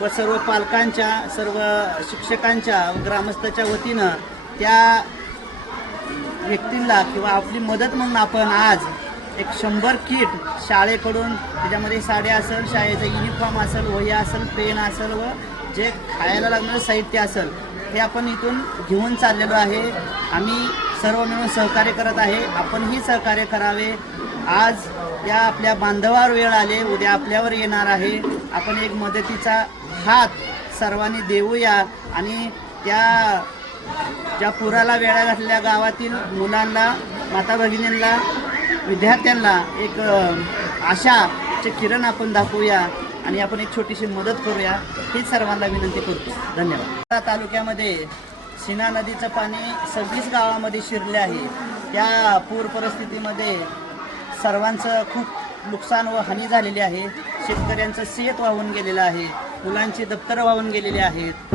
व सर्व पालकांच्या सर्व शिक्षकांच्या व ग्रामस्थाच्या वतीनं त्या व्यक्तींना किंवा आपली मदत म्हणून आपण आज एक शंभर किट शाळेकडून त्याच्यामध्ये साड्या असेल शाळेचं युनिफॉर्म असेल वह्या असेल पेन असेल व जे खायला लागणारं साहित्य असेल हे आपण इथून घेऊन चाललेलो आहे. आम्ही सर्व मिळून सहकार्य करत आहे. आपणही सहकार्य करावे. आज या आपल्या बांधवावर वेळ आले. उद्या आपल्यावर येणार आहे. आपण एक मदतीचा हात सर्वांनी देऊया. आणि त्या ज्या पुराला वेळा घातलेल्या गावातील मुलांना माता भगिनींना विद्यार्थ्यांना एक आशाचे किरण आपण दाखवूया. आणि आपण एक छोटीशी मदत करूया. हे सर्वांना विनंती करतो. धन्यवाद. तालुक्यामध्ये सिन्हा नदीचं पाणी सव्वीस गावामध्ये शिरले आहे. त्या पूर परिस्थितीमध्ये सर्वांचं खूप नुकसान व हानी झालेली आहे. शेतकऱ्यांचं शेत वाहून गेलेलं आहे. मुलांची दप्तरं वाहून गेलेली आहेत.